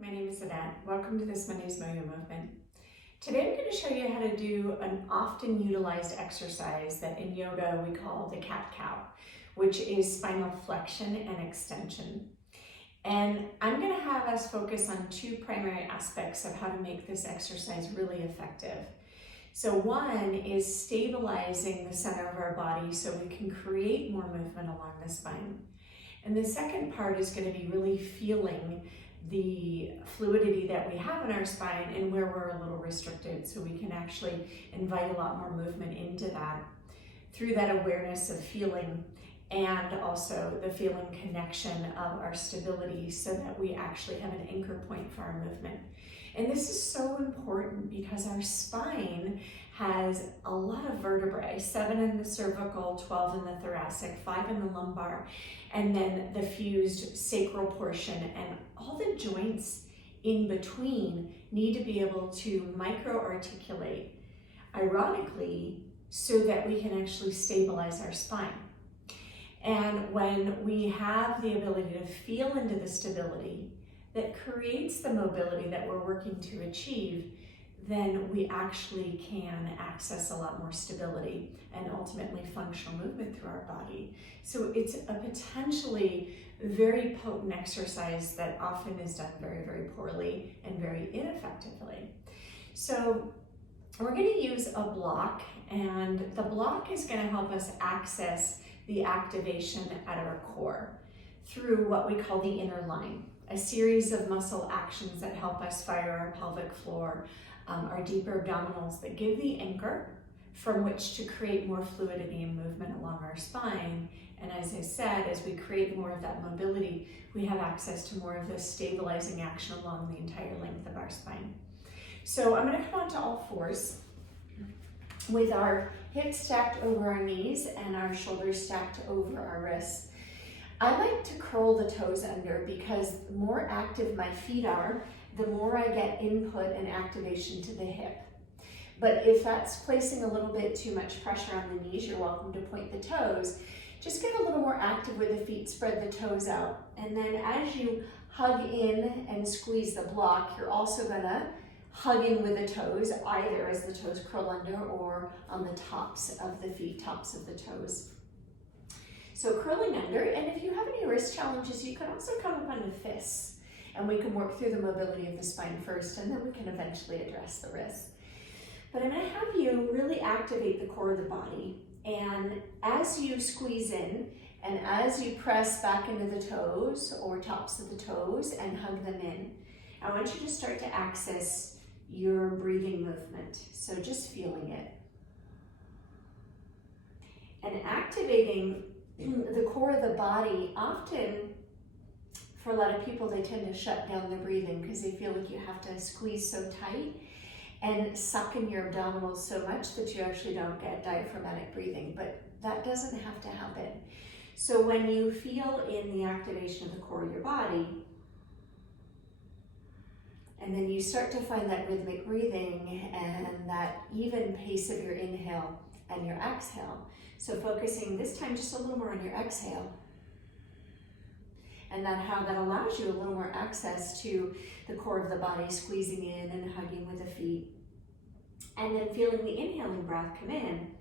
my name is Annette. Welcome to this Monday's Moyo Movement. Today I'm going to show you how to do an often utilized exercise that in yoga we call the cat-cow, which is spinal flexion and extension. And I'm going to have us focus on two primary aspects of how to make this exercise really effective. So one is stabilizing the center of our body so we can create more movement along the spine. And the second part is going to be really feeling the fluidity that we have in our spine and where we're a little restricted, so we can actually invite a lot more movement into that through that awareness of feeling and also the feeling connection of our stability so that we actually have an anchor point for our movement. And this is so important because our spine has a lot of vertebrae, 7 in the cervical, 12 in the thoracic, 5 in the lumbar, and then the fused sacral portion, and all the joints in between need to be able to micro-articulate, ironically, so that we can actually stabilize our spine. And when we have the ability to feel into the stability that creates the mobility that we're working to achieve, then we actually can access a lot more stability and ultimately functional movement through our body. So it's a potentially very potent exercise that often is done very, very poorly and very ineffectively. So we're going to use a block, and the block is going to help us access the activation at our core through what we call the inner line, a series of muscle actions that help us fire our pelvic floor, our deeper abdominals that give the anchor from which to create more fluidity and movement along our spine. And as I said, as we create more of that mobility, we have access to more of this stabilizing action along the entire length of our spine. So I'm going to come onto all fours with our hips stacked over our knees and our shoulders stacked over our wrists. I like to curl the toes under because the more active my feet are, the more I get input and activation to the hip. But if that's placing a little bit too much pressure on the knees, you're welcome to point the toes. Just get a little more active with the feet, spread the toes out. And then as you hug in and squeeze the block, you're also gonna hug in with the toes, either as the toes curl under or on the tops of the feet, tops of the toes. So curling under, and if you have any wrist challenges, you can also come up on the fists. And we can work through the mobility of the spine first, and then we can eventually address the wrists. But I'm going to have you really activate the core of the body. And as you squeeze in, and as you press back into the toes or tops of the toes and hug them in, I want you to start to access your breathing movement. So just feeling it. And activating the core of the body, often for a lot of people, they tend to shut down their breathing because they feel like you have to squeeze so tight and suck in your abdominals so much that you actually don't get diaphragmatic breathing, but that doesn't have to happen. So when you feel in the activation of the core of your body, and then you start to find that rhythmic breathing and that even pace of your inhale and your exhale. So focusing this time just a little more on your exhale, and how that allows you a little more access to the core of the body, squeezing in and hugging with the feet. And then feeling the inhaling breath come in.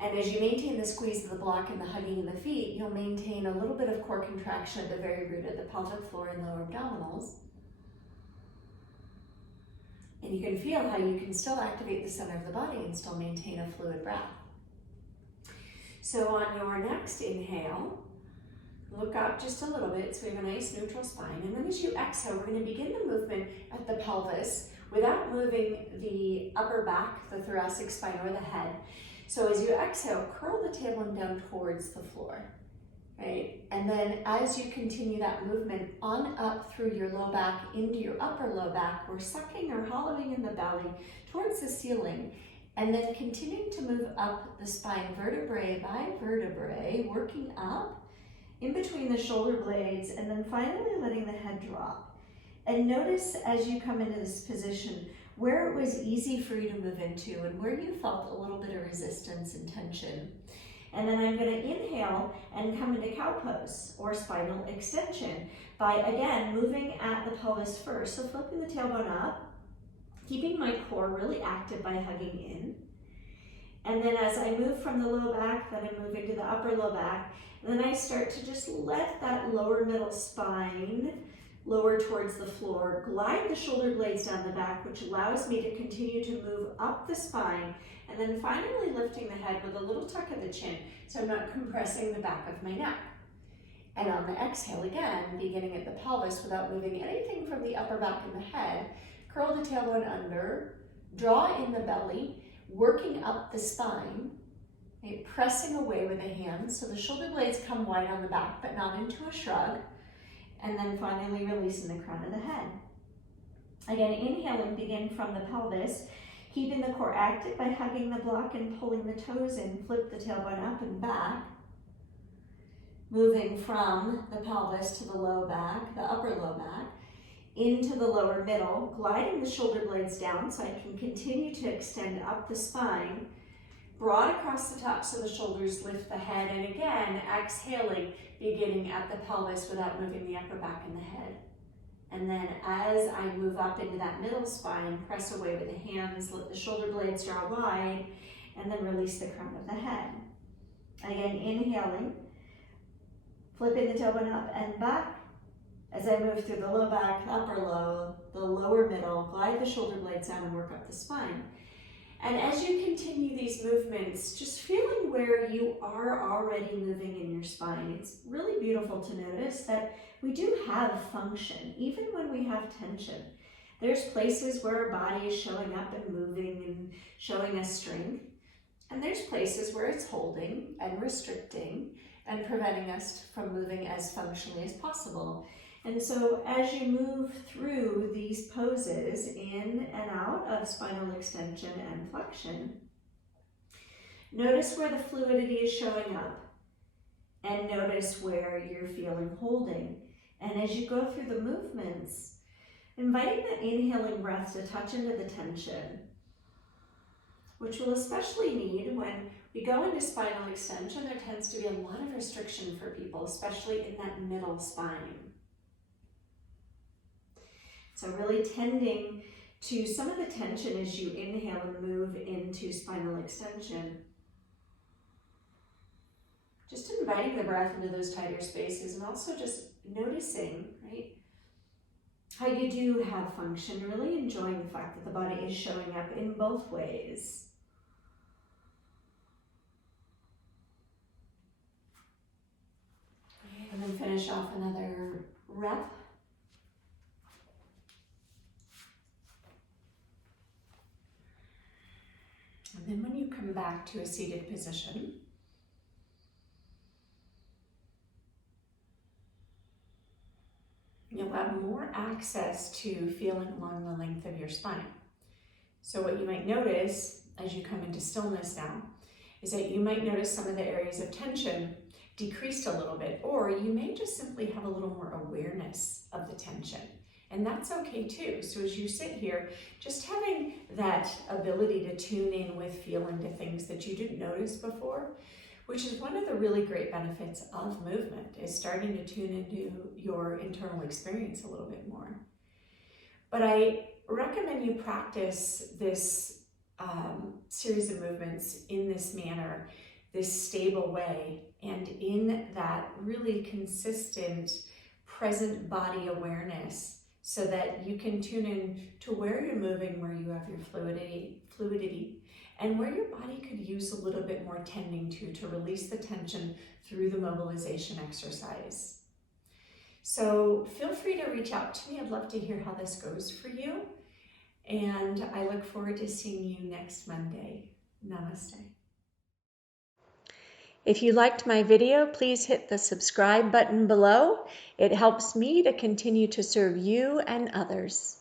And as you maintain the squeeze of the block and the hugging of the feet, you'll maintain a little bit of core contraction at the very root of the pelvic floor and lower abdominals. And you can feel how you can still activate the center of the body and still maintain a fluid breath. So on your next inhale, look up just a little bit so we have a nice neutral spine. And then as you exhale, we're going to begin the movement at the pelvis without moving the upper back, the thoracic spine, or the head. So as you exhale, curl the tailbone down towards the floor, right? And then as you continue that movement on up through your low back into your upper low back, we're sucking or hollowing in the belly towards the ceiling. And then continuing to move up the spine, vertebrae by vertebrae, working up in between the shoulder blades, and then finally letting the head drop. And notice as you come into this position, where it was easy for you to move into and where you felt a little bit of resistance and tension. And then I'm going to inhale and come into cow pose or spinal extension by, again, moving at the pelvis first. So flipping the tailbone up, keeping my core really active by hugging in. And then as I move from the low back, then I move into the upper low back. And then I start to just let that lower middle spine lower towards the floor, glide the shoulder blades down the back, which allows me to continue to move up the spine, and then finally lifting the head with a little tuck of the chin, so I'm not compressing the back of my neck. And on the exhale again, beginning at the pelvis without moving anything from the upper back and the head, curl the tailbone under, draw in the belly, working up the spine, right? Pressing away with the hands so the shoulder blades come wide on the back but not into a shrug. And then finally releasing the crown of the head. Again, inhaling, begin from the pelvis, keeping the core active by hugging the block and pulling the toes in, flip the tailbone up and back. Moving from the pelvis to the low back, the upper low back, into the lower middle, gliding the shoulder blades down so I can continue to extend up the spine, broad across the top so the shoulders lift the head, and again, exhaling, beginning at the pelvis without moving the upper back and the head. And then as I move up into that middle spine, press away with the hands, let the shoulder blades draw wide, and then release the crown of the head. Again, inhaling, flipping the tailbone up and back. As I move through the low back, upper low, the lower middle, glide the shoulder blades down and work up the spine. And as you continue these movements, just feeling where you are already moving in your spine, it's really beautiful to notice that we do have function, even when we have tension. There's places where our body is showing up and moving and showing us strength. And there's places where it's holding and restricting and preventing us from moving as functionally as possible. And so as you move through these poses in and out of spinal extension and flexion, notice where the fluidity is showing up and notice where you're feeling holding. And as you go through the movements, inviting the inhaling breath to touch into the tension, which we'll especially need when we go into spinal extension. There tends to be a lot of restriction for people, especially in that middle spine. So really tending to some of the tension as you inhale and move into spinal extension. Just inviting the breath into those tighter spaces and also just noticing, right, how you do have function, really enjoying the fact that the body is showing up in both ways. And then finish off another rep. And then when you come back to a seated position, you'll have more access to feeling along the length of your spine. So what you might notice as you come into stillness now is that you might notice some of the areas of tension decreased a little bit, or you may just simply have a little more awareness of the tension. And that's okay too. So as you sit here, just having that ability to tune in with feeling to things that you didn't notice before, which is one of the really great benefits of movement, is starting to tune into your internal experience a little bit more. But I recommend you practice this series of movements in this manner, this stable way, and in that really consistent present body awareness, so that you can tune in to where you're moving, where you have your fluidity, and where your body could use a little bit more tending to release the tension through the mobilization exercise. So feel free to reach out to me. I'd love to hear how this goes for you. And I look forward to seeing you next Monday. Namaste. If you liked my video, please hit the subscribe button below. It helps me to continue to serve you and others.